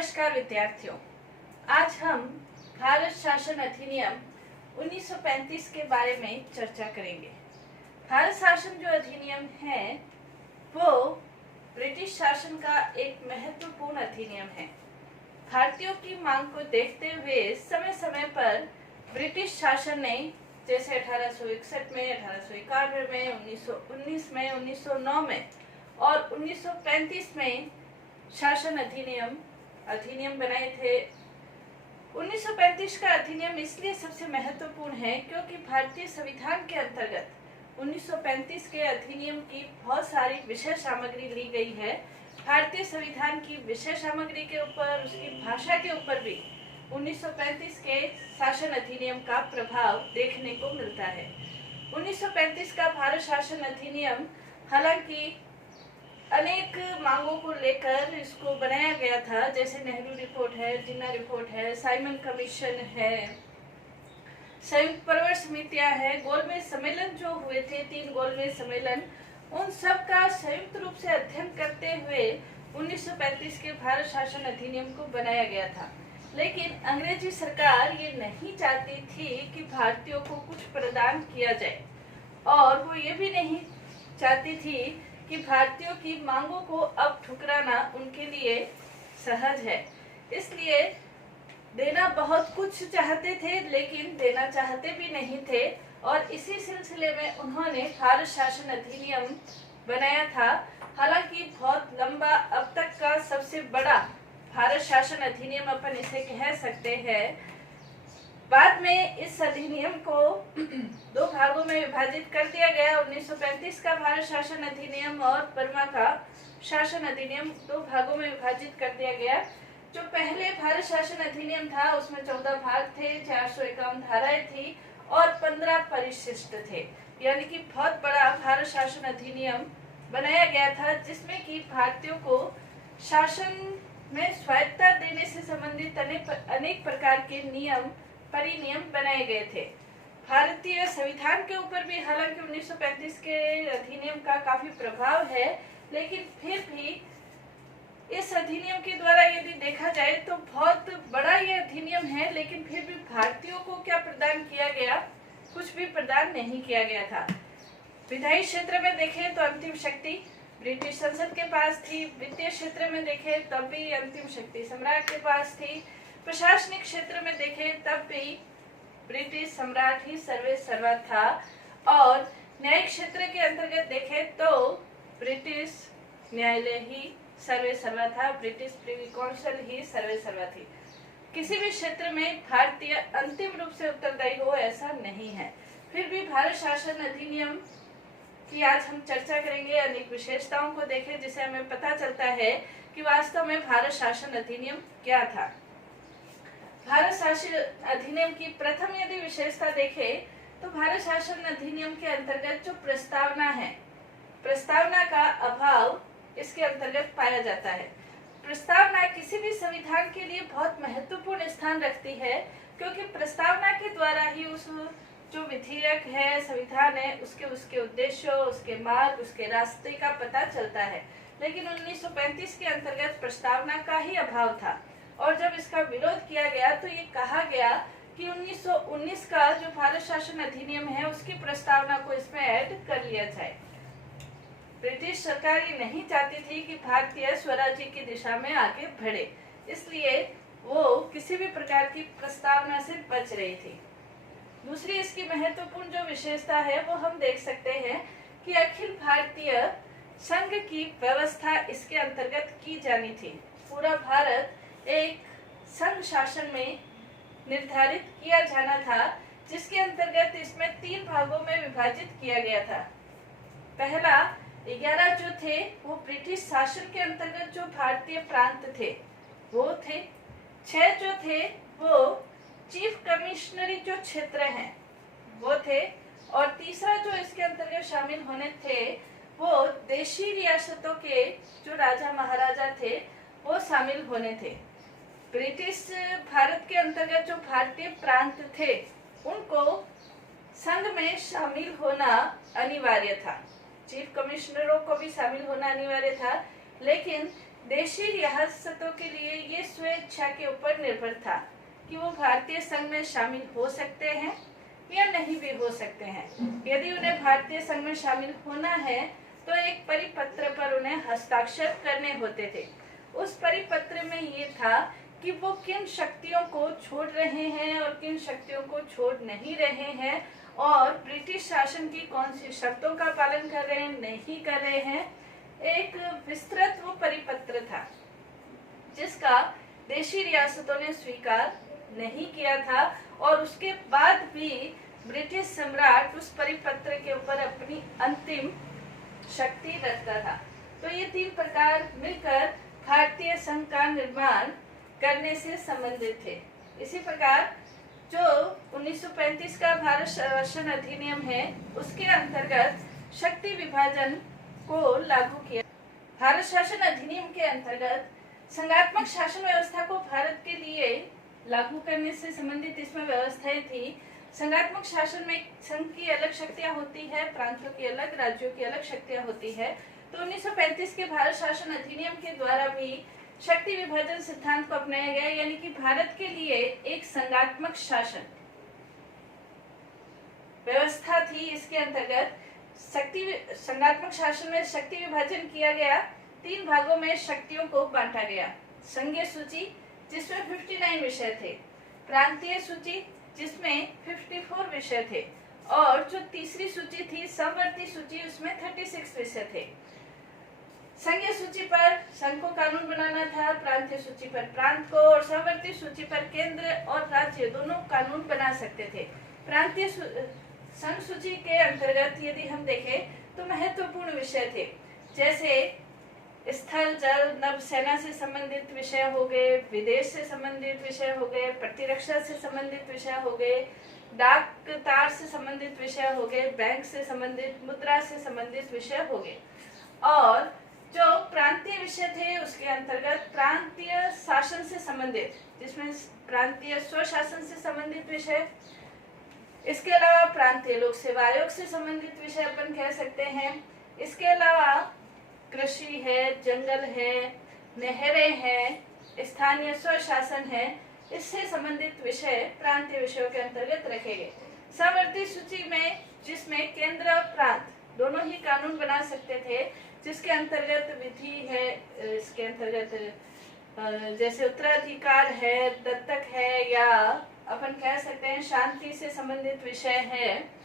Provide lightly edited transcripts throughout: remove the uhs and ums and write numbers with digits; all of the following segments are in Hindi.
नमस्कार विद्यार्थियों, आज हम भारत शासन अधिनियम 1935 के बारे में चर्चा करेंगे। भारत शासन जो अधिनियम है वो ब्रिटिश शासन का एक महत्वपूर्ण अधिनियम है। भारतीयों की मांग को देखते हुए समय समय पर ब्रिटिश शासन ने जैसे 1861 में, 1891 में, 1919 में, 1909 में और 1935 में शासन अधिनियम बनाए थे। 1935 का अधिनियम इसलिए सबसे महत्वपूर्ण है क्योंकि भारतीय संविधान के अंतर्गत 1935 के अधिनियम की बहुत सारी विषय सामग्री ली गई है। भारतीय संविधान की विषय सामग्री के ऊपर, उसकी भाषा के ऊपर भी 1935 के शासन अधिनियम का प्रभाव देखने को मिलता है। 1935 का भारत शासन अधिनियम हालांकि अनेक मांगों को लेकर इसको बनाया गया था, जैसे नेहरू रिपोर्ट है, जिन्ना रिपोर्ट है, साइमन कमीशन है, संयुक्त प्रवर समितियां हैं, गोलमेज सम्मेलन जो हुए थे, 3 गोलमेज सम्मेलन, उन सब का संयुक्त रूप से अध्ययन करते हुए 1935 के भारत शासन अधिनियम को बनाया गया था। लेकिन अंग्रेजी सरकार ये नहीं चाहती थी कि भारतीयों को कुछ प्रदान किया जाए और वो ये भी नहीं चाहती थी कि भारतीयों की मांगों को अब ठुकराना उनके लिए सहज है। इसलिए देना बहुत कुछ चाहते थे लेकिन देना चाहते भी नहीं थे और इसी सिलसिले में उन्होंने भारत शासन अधिनियम बनाया था। हालांकि बहुत लंबा, अब तक का सबसे बड़ा भारत शासन अधिनियम अपन इसे कह सकते हैं। बाद में इस अधिनियम को 2 भागों में विभाजित कर दिया गया। 1935 का भारत शासन अधिनियम और बर्मा का शासन अधिनियम 2 भागों में विभाजित कर दिया गया। जो पहले भारत शासन अधिनियम था उसमें 14 भाग थे, 451 धाराएं थी और 15 परिशिष्ट थे, यानी कि बहुत बड़ा भारत शासन अधिनियम बनाया गया था, जिसमें कि भारतीयों को शासन में स्वायत्तता देने से संबंधित अनेक प्रकार के नियम परिनियम बनाए गए थे। भारतीय संविधान के ऊपर भी हालांकि 1935 के अधिनियम का काफी प्रभाव है, लेकिन फिर भी इस अधिनियम के द्वारा यदि देखा जाए तो बहुत बड़ा ये अधिनियम है, लेकिन फिर भी भारतीयों को क्या प्रदान किया गया? कुछ भी प्रदान नहीं किया गया था। विधायी क्षेत्र में देखें तो अंतिम शक्ति ब्रिटिश संसद के पास थी। वित्तीय क्षेत्र में देखें तब भी अंतिम शक्ति सम्राट के पास थी। प्रशासनिक क्षेत्र में देखें तब भी ब्रिटिश सम्राट ही सर्वे सर्वा था और न्यायिक क्षेत्र के अंतर्गत देखें तो ब्रिटिश न्यायालय ही सर्वे सर्वा था, ब्रिटिश प्रिवी काउंसिल ही सर्वे सर्वा थी। किसी भी क्षेत्र में भारतीय अंतिम रूप से उत्तरदायी हो ऐसा नहीं है। फिर भी भारत शासन अधिनियम की आज हम चर्चा करेंगे, अनेक विशेषताओं को देखें जिससे हमें पता चलता है कि वास्तव में भारत शासन अधिनियम क्या था। भारत शासन अधिनियम की प्रथम यदि विशेषता देखें तो भारत शासन अधिनियम के अंतर्गत जो प्रस्तावना है, प्रस्तावना का अभाव इसके अंतर्गत पाया जाता है। प्रस्तावना किसी भी संविधान के लिए बहुत महत्वपूर्ण स्थान रखती है, क्योंकि प्रस्तावना के द्वारा ही उस जो विधेयक है, संविधान है, उसके उद्देश्यों, उसके मार्ग, उसके रास्ते का पता चलता है। लेकिन 1935 के अंतर्गत प्रस्तावना का ही अभाव था और जब इसका विरोध किया गया तो ये कहा गया कि 1919 का जो भारत शासन अधिनियम है उसकी प्रस्तावना को इसमें ऐड कर लिया जाए। ब्रिटिश सरकार ये नहीं चाहती थी कि भारतीय स्वराज्य की दिशा में आगे बढ़े, इसलिए वो किसी भी प्रकार की प्रस्तावना से बच रही थी। दूसरी इसकी महत्वपूर्ण जो विशेषता है वो हम देख सकते हैं कि अखिल भारतीय संघ की व्यवस्था इसके अंतर्गत की जानी थी। पूरा भारत एक संघ शासन में निर्धारित किया जाना था, जिसके अंतर्गत इसमें 3 भागों में विभाजित किया गया था। पहला 11 जो थे वो ब्रिटिश शासन के अंतर्गत जो भारतीय प्रांत थे वो थे। 6 जो थे वो चीफ कमिश्नरी जो क्षेत्र हैं वो थे और तीसरा जो इसके अंतर्गत शामिल होने थे वो देशी रियासतों के जो राजा महाराजा थे वो शामिल होने थे। ब्रिटिश भारत के अंतर्गत जो भारतीय प्रांत थे उनको संघ में शामिल होना अनिवार्य था। चीफ कमिश्नरों को भी शामिल होना अनिवार्य था, लेकिन देशी रियासतों के लिए ये स्वेच्छा के ऊपर निर्भर था कि वो भारतीय संघ में शामिल हो सकते हैं या नहीं भी हो सकते हैं। यदि उन्हें भारतीय संघ में शामिल होना है तो एक परिपत्र पर उन्हें हस्ताक्षर करने होते थे। उस परिपत्र में ये था कि वो किन शक्तियों को छोड़ रहे हैं और किन शक्तियों को छोड़ नहीं रहे हैं, और ब्रिटिश शासन की कौन सी शर्तों का पालन कर रहे हैं, नहीं कर रहे हैं। एक विस्तृत वो परिपत्र था जिसका देशी रियासतों ने स्वीकार नहीं किया था, और उसके बाद भी ब्रिटिश सम्राट उस परिपत्र के ऊपर अपनी अंतिम शक्ति रखता था। तो ये तीन प्रकार मिलकर भारतीय संघ का निर्माण करने से संबंधित थे। इसी प्रकार जो 1935 का भारत शासन अधिनियम है उसके अंतर्गत शक्ति विभाजन को लागू किया। भारत शासन अधिनियम के अंतर्गत संघात्मक शासन व्यवस्था को भारत के लिए लागू करने से संबंधित इसमें व्यवस्थाएं थी। संघात्मक शासन में संघ की अलग शक्तियां होती है, प्रांतों की अलग, राज्यों की अलग शक्तियां होती है। तो 1935 के भारत शासन अधिनियम के द्वारा भी शक्ति विभाजन सिद्धांत को अपनाया गया, यानी कि भारत के लिए एक संघात्मक शासन व्यवस्था थी। इसके अंतर्गत संघात्मक शासन में शक्ति विभाजन किया गया, तीन भागों में शक्तियों को बांटा गया। संघीय सूची जिसमें 59 विषय थे, प्रांतीय सूची जिसमें 54 विषय थे, और जो तीसरी सूची थी समवर्ती सूची, उसमें 36 विषय थे। संघीय सूची पर संघ को कानून बनाना था, प्रांतीय सूची पर प्रांत को, और समवर्ती सूची पर केंद्र और राज्य दोनों कानून बना सकते थे। प्रांतीय संघ सूची के अंतर्गत यदि हम देखें तो महत्वपूर्ण विषय थे, जैसे स्थल, जल, नभ सेना से संबंधित विषय हो गए, विदेश से संबंधित विषय हो गए, प्रतिरक्षा से संबंधित विषय हो गए, डाक तार से संबंधित विषय हो गए, बैंक से संबंधित, मुद्रा से संबंधित विषय हो गए। और जो प्रांतीय विषय थे उसके अंतर्गत प्रांतीय शासन से संबंधित, जिसमें प्रांतीय स्वशासन से संबंधित विषय, इसके अलावा प्रांतीय लोक सेवा आयोग से संबंधित विषय अपन कह सकते हैं। इसके अलावा कृषि है, जंगल है, नहरें हैं, स्थानीय स्वशासन है, इससे संबंधित विषय प्रांतीय विषयों के अंतर्गत रखे गए। समवर्ती सूची में जिसमें केंद्र और प्रांत दोनों ही कानून बना सकते थे, जिसके अंतर्गत विधि है, इसके अंतर्गत जैसे उत्तराधिकार है, दत्तक है, या अपन कह सकते हैं शांति से संबंधित विषय है।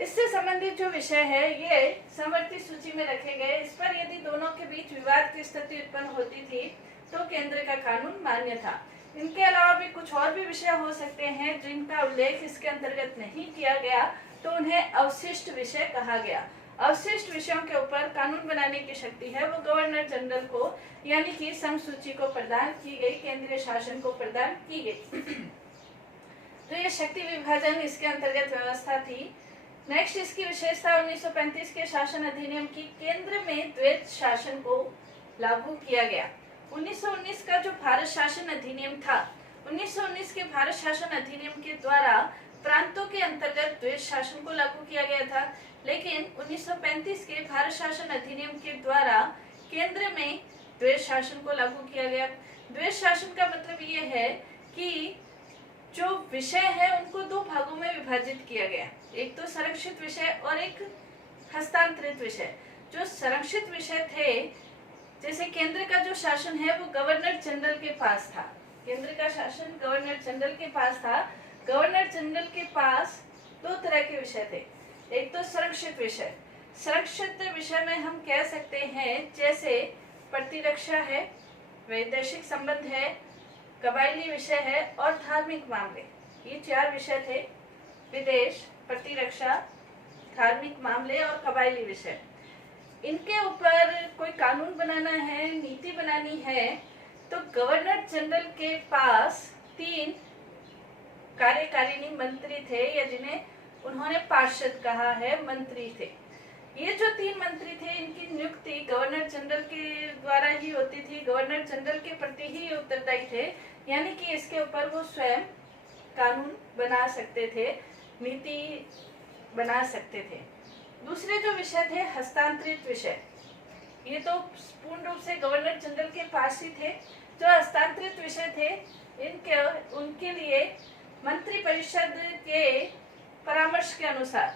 इससे संबंधित जो विषय है ये समवर्ती सूची में रखे गए। इस पर यदि दोनों के बीच विवाद की स्थिति उत्पन्न होती थी तो केंद्र का कानून मान्य था। इनके अलावा भी कुछ और भी विषय हो सकते हैं जिनका उल्लेख इसके अंतर्गत नहीं किया गया, तो उन्हें अवशिष्ट विषय कहा गया। अवशिष्ट विषयों के ऊपर कानून बनाने की शक्ति है वो गवर्नर जनरल को, यानी कि संघ सूची को प्रदान की गई, केंद्रीय शासन को प्रदान की गई। तो ये शक्ति विभाजन इसके अंतर्गत व्यवस्था थी। नेक्स्ट इसकी विशेषता 1935 के शासन अधिनियम की केंद्र में द्वैत शासन को लागू किया गया। 1919 का जो भारत शासन अधिनियम था, 1919 के भारत शासन अधिनियम के द्वारा प्रांतों के अंतर्गत द्वैत शासन को लागू किया गया था, लेकिन 1935 के भारत शासन अधिनियम के द्वारा केंद्र में द्वैत शासन को लागू किया गया। द्वैत शासन का मतलब ये है कि जो विषय है उनको दो भागों में विभाजित किया गया, एक तो संरक्षित विषय और एक हस्तांतरित विषय। जो संरक्षित विषय थे, जैसे केंद्र का जो शासन है वो गवर्नर जनरल के पास था, केंद्र का शासन गवर्नर जनरल के पास था। गवर्नर जनरल के पास दो तरह के विषय थे, एक तो संरक्षित विषय। संरक्षित विषय में हम कह सकते हैं जैसे प्रतिरक्षा है, वैदेशिक संबंध है, कबायली विषय है और धार्मिक मामले। ये चार विषय थे, विदेश, प्रतिरक्षा, धार्मिक मामले और कबायली विषय। इनके ऊपर कोई कानून बनाना है, नीति बनानी है, तो गवर्नर जनरल के पास 3 कार्यकारिणी मंत्री थे, या जिन्हें उन्होंने पार्षद कहा है, मंत्री थे। ये जो 3 मंत्री थे इनकी नियुक्ति गवर्नर जनरल के द्वारा ही होती थी, गवर्नर जनरल के प्रति ही उत्तरदायी थे, यानी कि इसके ऊपर वो स्वयं कानून बना सकते थे, नीति बना सकते थे। दूसरे जो विषय थे हस्तांतरित विषय। ये तो पूर्ण रूप से गवर्नर जनरल के पास ही थे। जो हस्तांतरित विषय थे इनके उनके लिए मंत्री परिषद के परामर्श के अनुसार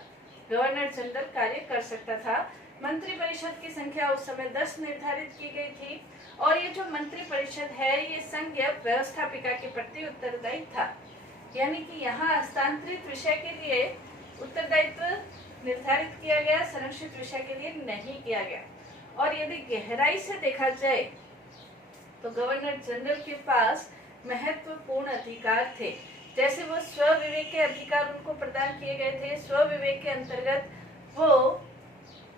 गवर्नर जनरल कार्य कर सकता था। मंत्री परिषद की संख्या उस समय 10 निर्धारित की गई थी और ये जो मंत्री परिषद है ये संघीय व्यवस्थापिका के प्रति उत्तरदायी था। यानी कि यहाँ हस्तांतरित विषय के लिए उत्तरदायित्व निर्धारित किया गया, संरक्षित विषय के लिए नहीं किया गया। और यदि गहराई से देखा जाए तो गवर्नर जनरल के पास महत्वपूर्ण अधिकार थे। जैसे वो स्व विवेक के अधिकार उनको प्रदान किए गए थे। स्व विवेक के अंतर्गत वो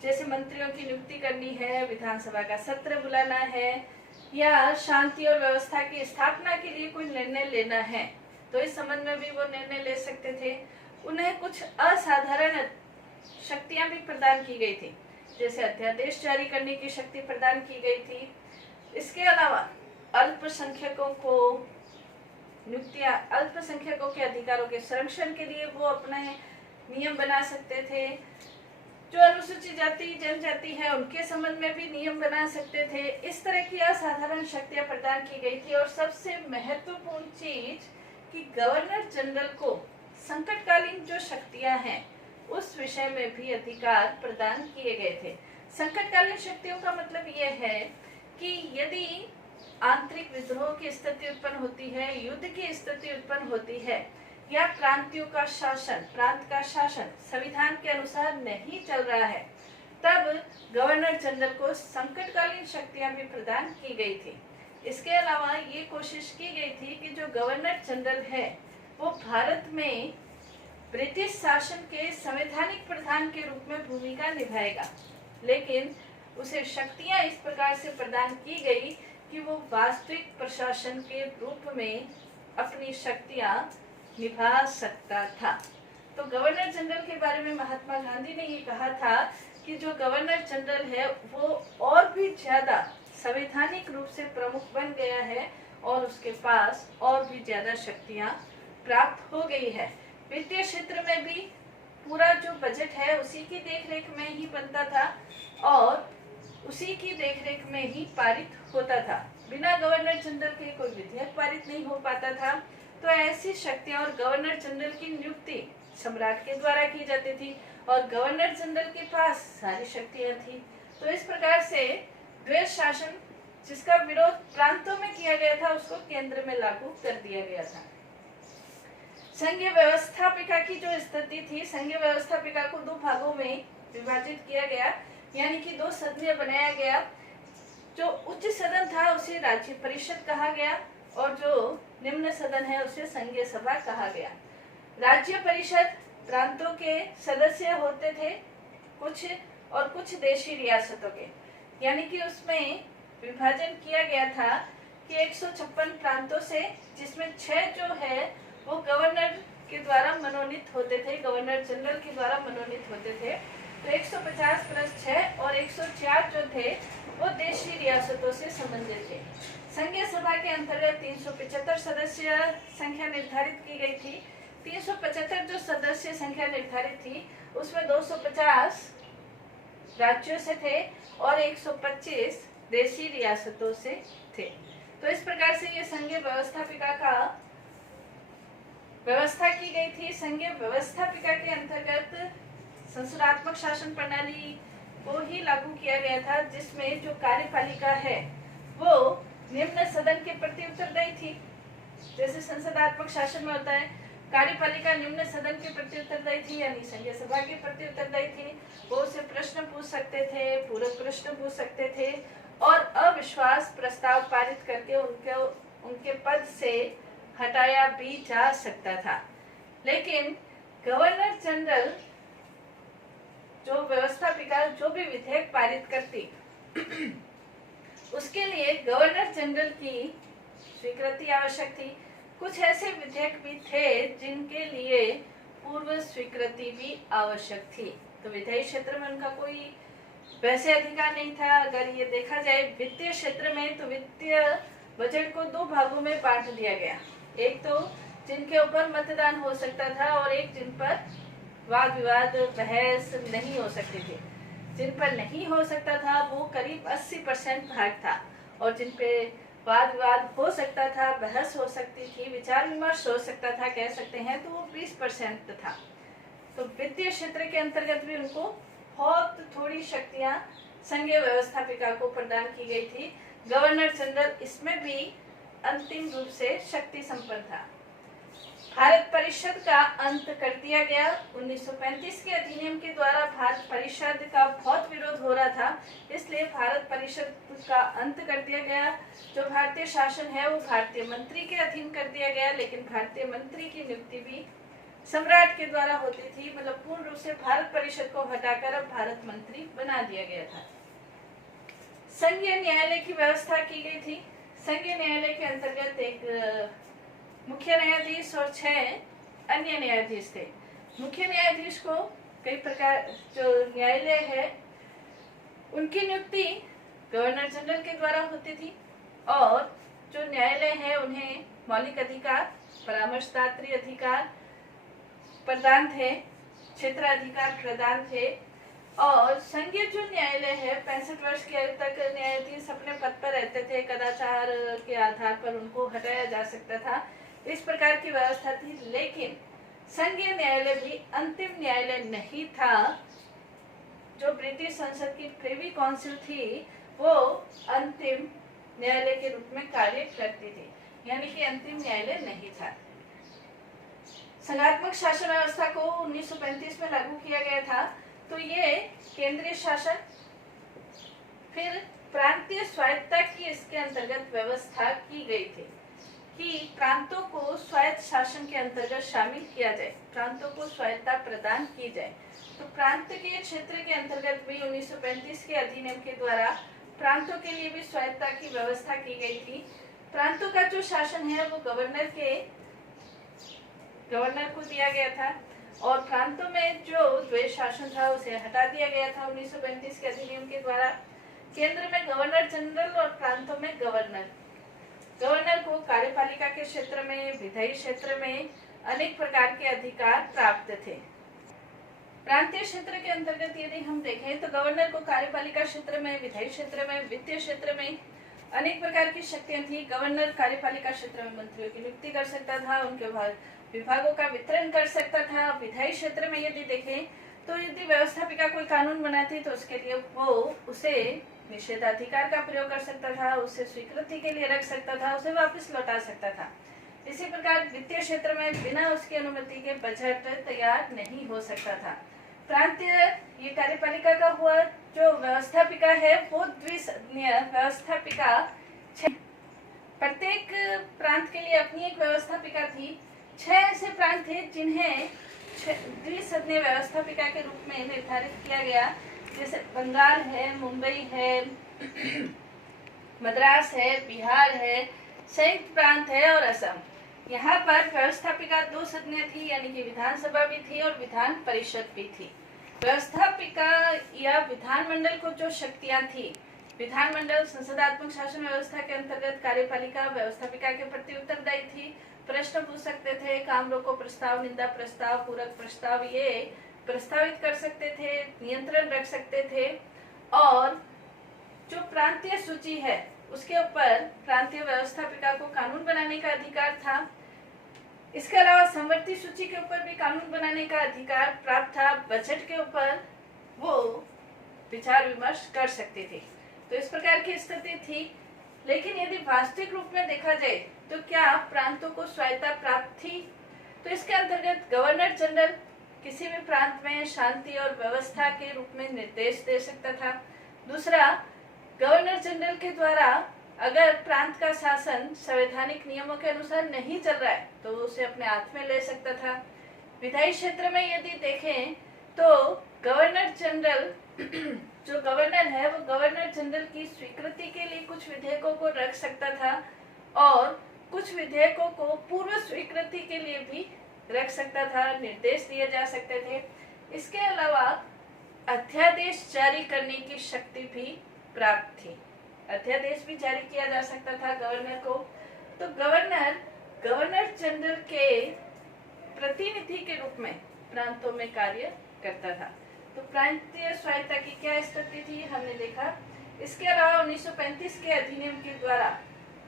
जैसे मंत्रियों की नियुक्ति करनी है, विधानसभा का सत्र बुलाना है या शांति और व्यवस्था की स्थापना के लिए कोई निर्णय लेना है, तो इस संबंध में भी वो निर्णय ले सकते थे। उन्हें कुछ असाधारण शक्तियां भी प्रदान की गई थी, जैसे अध्यादेश जारी करने की शक्ति प्रदान की गई थी। इसके अलावा अल्पसंख्यकों को नियुक्तियां, अल्पसंख्यकों के अधिकारों के संरक्षण के लिए वो अपने नियम बना सकते थे। जो अनुसूचित जाति जनजाति है उनके संबंध में भी नियम बना सकते थे। इस तरह की असाधारण शक्तियां प्रदान की गई थी। और सबसे महत्वपूर्ण चीज कि गवर्नर जनरल को संकटकालीन जो शक्तियां हैं उस विषय में भी अधिकार प्रदान किए गए थे। संकटकालीन शक्तियों का मतलब यह है कि यदि आंतरिक विद्रोह की स्थिति उत्पन्न होती है, युद्ध की स्थिति उत्पन्न होती है या प्रांतियों का शासन, प्रांत का शासन संविधान के अनुसार नहीं चल रहा है, तब गवर्नर जनरल को संकटकालीन शक्तियां भी प्रदान की गई थी। इसके अलावा ये कोशिश की गई थी कि जो गवर्नर जनरल है वो भारत में ब्रिटिश शासन के संवैधानिक प्रधान के रूप में भूमिका निभाएगा, लेकिन उसे शक्तियां इस प्रकार से प्रदान की गई कि वो वास्तविक प्रशासन के रूप में अपनी शक्तियां निभा सकता था। तो गवर्नर जनरल के बारे में महात्मा गांधी ने ये कहा था कि जो गवर्नर जनरल है वो और भी ज्यादा संवैधानिक रूप से प्रमुख बन गया है और उसके पास और भी ज्यादा शक्तियां प्राप्त हो गई है। वित्तीय क्षेत्र में भी पूरा जो बजट है उसी की देखरेख में ही बनता था और उसी की देखरेख में ही पारित होता था। बिना गवर्नर जनरल के कोई विधेयक पारित नहीं हो पाता था। तो ऐसी शक्तियां और गवर्नर जनरल की नियुक्ति सम्राट के द्वारा की जाती थी और गवर्नर जनरल के पास सारी शक्तियां थी। तो इस प्रकार से द्वैध शासन जिसका विरोध प्रांतों में किया गया था उसको केंद्र में लागू कर दिया गया था। संघीय व्यवस्थापिका की जो स्थिति थी, संघीय व्यवस्थापिका को दो भागों में विभाजित किया गया, यानी कि दो सदनीय बनाया गया। जो उच्च सदन था उसे राज्य परिषद कहा गया और जो निम्न सदन है उसे संघीय सभा कहा गया। राज्य परिषद प्रांतों के सदस्य होते थे कुछ और कुछ देशी रियासतों के, यानी कि उसमें विभाजन किया गया था कि 156 प्रांतों से, जिसमें 6 जो है वो गवर्नर के द्वारा मनोनीत होते थे, गवर्नर जनरल के द्वारा मनोनीत होते थे। तो 150 + 6 और 104 जो थे वो देशी रियासतों से संबंधित थे। संघीय सभा के अंतर्गत 375 सदस्य संख्या निर्धारित की गई थी। 375 जो सदस्य संख्या निर्धारित थी उसमें 250 राज्यों से थे और 125 देशी रियासतों से थे। तो इस प्रकार से ये संघीय व्यवस्थापिका का व्यवस्था की गई थी। संघीय व्यवस्थापिका के अंतर्गत संसदात्मक शासन प्रणाली को ही लागू किया गया था, जिसमें जो कार्यपालिका है वो निम्न सदन के प्रति उत्तरदायी थी। जैसे संसदात्मक शासन में होता है, कार्यपालिका निम्न सदन के प्रति उत्तरदायी थी, यानी संघीय सभा के प्रति उत्तरदायी थी। वो उससे प्रश्न पूछ सकते थे, पूरक प्रश्न पूछ सकते थे और अविश्वास प्रस्ताव पारित करके उनके पद से हटाया भी जा सकता था। लेकिन गवर्नर जनरल जो व्यवस्थापिका जो भी विधेयक पारित करती उसके लिए गवर्नर जनरल की स्वीकृति आवश्यक थी। कुछ ऐसे विधेयक भी थे जिनके लिए पूर्व स्वीकृति भी आवश्यक थी। तो विधायी क्षेत्र में उनका कोई वैसे अधिकार नहीं था। अगर ये देखा जाए वित्तीय क्षेत्र में, तो वित्तीय बजट को 2 भागों में बांट दिया गया। एक तो जिनके ऊपर मतदान हो सकता था और एक जिन पर वाद विवाद बहस नहीं हो सकती थी। जिन पर नहीं हो सकता था वो करीब 80% भाग था, और जिन पे वाद विवाद हो सकता था, बहस हो सकती थी, विचार विमर्श हो सकता था, कह सकते हैं, तो वो 20% था। तो वित्तीय क्षेत्र के अंतर्गत भी उनको बहुत थोड़ी शक्तियां संघीय व्यवस्थापिका को प्रदान की गई थी। गवर्नर जनरल इसमें भी अंतिम रूप से शक्ति संपन्न था। भारत परिषद का अंत कर दिया गया। 1935 के अधिनियम के द्वारा भारत परिषद का बहुत विरोध हो रहा था, इसलिए भारत परिषद का अंत कर दिया गया। जो भारतीय शासन है वो भारतीय मंत्री के अधीन कर दिया गया, लेकिन भारतीय मंत्री की नियुक्ति भी सम्राट के द्वारा होती थी। मतलब पूर्ण रूप से भारत परिषद को हटाकर अब भारत मंत्री बना दिया गया था। संघीय न्यायालय की व्यवस्था की गई थी। संघीय न्यायालय के अंतर्गत एक मुख्य न्यायाधीश और 6 अन्य न्यायाधीश थे। मुख्य न्यायाधीश को कई प्रकार जो न्यायालय है उनकी नियुक्ति गवर्नर जनरल के द्वारा होती थी, और जो न्यायालय है उन्हें मौलिक अधिकार, परामर्शदात्री अधिकार प्रदान थे, क्षेत्राधिकार प्रदान थे, और संघीय जो न्यायालय है 65 वर्ष की आयु तक न्यायाधीश अपने पद पर रहते थे। कदाचार के आधार पर उनको हटाया जा सकता था, इस प्रकार की व्यवस्था थी। लेकिन संघीय न्यायालय भी अंतिम न्यायालय नहीं था। जो ब्रिटिश संसद की प्रिवी काउंसिल थी वो अंतिम न्यायालय के रूप में कार्य करती थी, यानी कि अंतिम न्यायालय नहीं था। संघात्मक शासन व्यवस्था को 1935 में लागू किया गया था। तो ये केंद्रीय शासन, फिर प्रांतीय स्वायत्तता की इसके अंतर्गत व्यवस्था की गई थी कि प्रांतों को स्वायत्त शासन के अंतर्गत शामिल किया जाए, प्रांतों को स्वायत्तता प्रदान की जाए। तो प्रांत के क्षेत्र के अंतर्गत भी 1935 के अधिनियम के द्वारा प्रांतों के लिए भी स्वायत्तता की व्यवस्था की गई थी। प्रांतों का जो शासन है वो गवर्नर को दिया गया था, और प्रांतों में जो द्वैध शासन था उसे हटा दिया गया था 1935 के अधिनियम के द्वारा। केंद्र में गवर्नर जनरल और प्रांतों में गवर्नर को कार्यपालिका के क्षेत्र में, विधायी क्षेत्र में अनेक प्रकार के अधिकार प्राप्त थे। प्रांतीय क्षेत्र के अंतर्गत यदि हम देखें तो गवर्नर को कार्यपालिका क्षेत्र में, विधायी क्षेत्र में, वित्तीय क्षेत्र में अनेक प्रकार की शक्तियां थी। गवर्नर कार्यपालिका क्षेत्र में मंत्रियों की नियुक्ति कर सकता था, उनके विभागों का वितरण कर सकता था। विधायी क्षेत्र में यदि देखें तो यदि व्यवस्थापिका कोई कानून बनाती तो उसके लिए वो उसे निषेधाधिकार का प्रयोग कर सकता था, उसे स्वीकृति के लिए रख सकता था, उसे वापस लौटा सकता था। इसी प्रकार वित्तीय क्षेत्र में बिना उसकी अनुमति के बजट तैयार नहीं हो सकता था। प्रांतीय ये कार्यपालिका का हुआ। जो व्यवस्थापिका है वो द्विसदनीय व्यवस्थापिका, प्रत्येक प्रांत के लिए अपनी एक व्यवस्थापिका थी। 6 ऐसे प्रांत थे जिन्हें द्विसदनीय व्यवस्थापिका के रूप में निर्धारित किया गया, जैसे बंगाल है, मुंबई है, मद्रास है, बिहार है, संयुक्त प्रांत है और असम। यहाँ पर व्यवस्थापिका 2 सदनीय थी, यानी कि विधानसभा भी थी और विधान परिषद भी थी। व्यवस्थापिका या विधानमंडल को जो शक्तियां थी, विधानमंडल संसदात्मक शासन व्यवस्था के अंतर्गत कार्यपालिका व्यवस्थापिका के प्रति उत्तरदायी थी, प्रश्न पूछ सकते थे, काम रोको प्रस्ताव, निंदा प्रस्ताव, पूरक प्रस्ताव ये प्रस्तावित कर सकते थे, नियंत्रण रख सकते थे। और जो प्रांतीय सूची है उसके ऊपर प्रांतीय व्यवस्थापिका को कानून बनाने का अधिकार था। इसके अलावा संवर्ती सूची के ऊपर भी कानून बनाने का अधिकार प्राप्त था। बजट के ऊपर वो विचार विमर्श कर सकते थे। तो इस प्रकार की स्थिति थी। लेकिन यदि वास्तविक रूप में देखा जाए तो क्या प्रांतों को स्वायत्तता प्राप्त थी? तो इसके अंतर्गत गवर्नर जनरल किसी भी प्रांत में शांति और व्यवस्था के रूप में निर्देश दे सकता था। दूसरा, गवर्नर जनरल के द्वारा अगर प्रांत का शासन संवैधानिक नियमों के अनुसार नहीं चल रहा है तो उसे अपने हाथ में ले सकता था। विधायी क्षेत्र में यदि देखें तो गवर्नर जनरल जो गवर्नर है वो गवर्नर जनरल की स्वीकृति के लिए कुछ विधेयकों को रख सकता था और कुछ विधेयकों को पूर्व स्वीकृति के लिए भी रख सकता था, निर्देश दिए जा सकते थे। इसके अलावा अध्यादेश जारी करने की शक्ति भी प्राप्त थी। अध्यादेश भी जारी किया जा सकता था गवर्नर को। तो गवर्नर जनरल के प्रतिनिधि के रूप में प्रांतों में कार्य करता था। तो प्रांतीय स्वायत्ता की क्या स्थिति थी हमने देखा। इसके अलावा 1935 के अधिनियम के द्वारा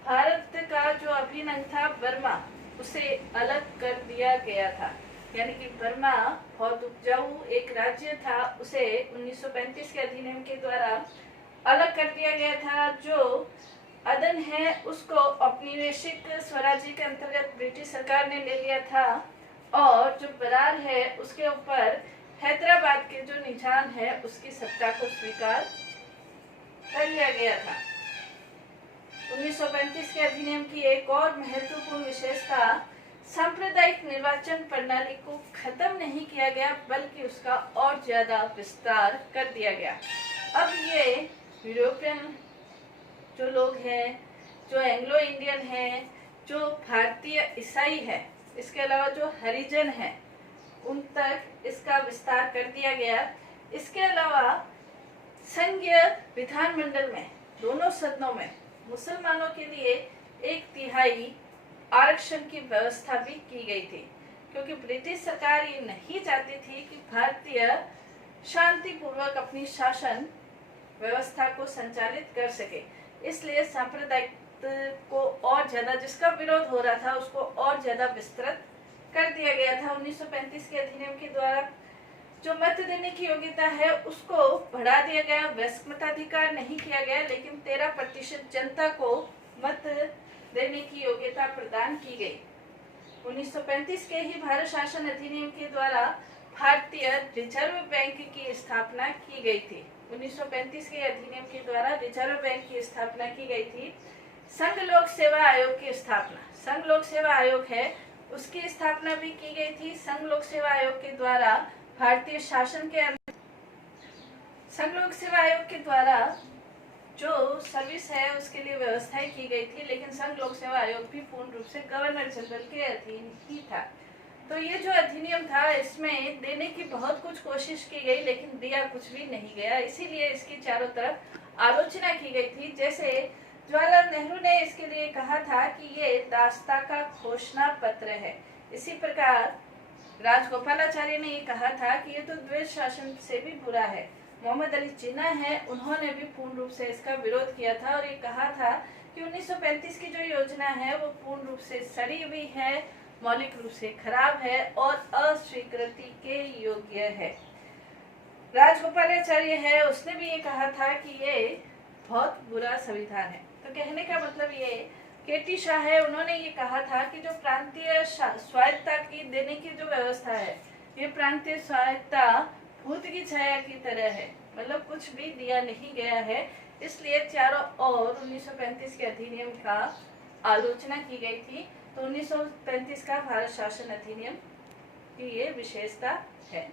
भारत का जो अभिन्न अंग था बर्मा, उसे अलग कर दिया गया था। यानी कि बर्मा बहुत उपजाऊ एक राज्य था, उसे 1935 के अधिनियम के द्वारा अलग कर दिया गया था। जो अदन है उसको औपनिवेशिक स्वराज्य के अंतर्गत ब्रिटिश सरकार ने ले लिया था, और जो बरार है उसके ऊपर हैदराबाद के जो निजाम है उसकी सत्ता को स्वीकार कर लिया गया था। 1935 के अधिनियम की एक और महत्वपूर्ण विशेषता, सांप्रदायिक निर्वाचन प्रणाली को खत्म नहीं किया गया बल्कि उसका और ज्यादा विस्तार कर दिया गया। अब ये यूरोपियन जो लोग हैं, जो एंग्लो इंडियन हैं, जो भारतीय ईसाई है, इसके अलावा जो हरिजन है, उन तक इसका विस्तार कर दिया गया। इसके अलावा संघीय विधानमंडल में दोनों सदनों में मुसलमानों के लिए 1/3 आरक्षण की व्यवस्था भी की गई थी, क्योंकि ब्रिटिश सरकार ये नहीं चाहती थी कि भारतीय शांतिपूर्वक अपनी शासन व्यवस्था को संचालित कर सके। इसलिए सांप्रदायिक को और ज्यादा, जिसका विरोध हो रहा था उसको और ज्यादा विस्तृत कर दिया गया था। 1935 के अधिनियम के द्वारा जो मत देने की योग्यता है उसको बढ़ा दिया गया, वयस्क मताधिकार नहीं किया गया, लेकिन 13% जनता को मत देने की योग्यता प्रदान की गई। 1935 के ही भारत शासन अधिनियम के द्वारा भारतीय रिजर्व बैंक की स्थापना की गई थी। 1935 के अधिनियम के द्वारा रिजर्व बैंक की स्थापना की गई थी। संघ लोक सेवा आयोग की स्थापना, संघ लोक सेवा आयोग है उसकी स्थापना भी की गई थी। संघ लोक सेवा आयोग के द्वारा भारतीय शासन के संघ लोक सेवा आयोग के द्वारा जो सर्विस है उसके लिए व्यवस्थाएं की गई थी, लेकिन संघ लोक सेवा आयोग भी पूर्ण रूप से गवर्नर जनरल के अधीन ही था। तो ये जो अधिनियम था इसमें देने की बहुत कुछ कोशिश की गई, लेकिन दिया कुछ भी नहीं गया, इसीलिए इसकी चारों तरफ आलोचना की गई थी। जैसे जवाहरलाल नेहरू ने इसके लिए कहा था कि ये दास्ता का घोषणा पत्र है। इसी प्रकार राजगोपालाचारी ने ये कहा था कि ये तो द्वैध शासन से भी बुरा है। मोहम्मद अली जिन्ना है, उन्होंने भी पूर्ण रूप से इसका विरोध किया था और ये कहा था कि 1935 की जो योजना है वो पूर्ण रूप से सड़ी हुई है, मौलिक रूप से खराब है और अस्वीकृति के योग्य है। राजगोपालाचार्य है उसने भी ये कहा था कि ये बहुत बुरा संविधान है। तो कहने का मतलब ये केटी शाह है, उन्होंने ये कहा था कि जो प्रांतीय स्वायत्ता की देने की जो व्यवस्था है, ये प्रांतीय स्वायत्ता भूत की छाया की तरह है, मतलब कुछ भी दिया नहीं गया है। इसलिए चारों ओर 1935 के अधिनियम का आलोचना की गई थी। तो 1935 का भारत शासन अधिनियम की ये विशेषता है।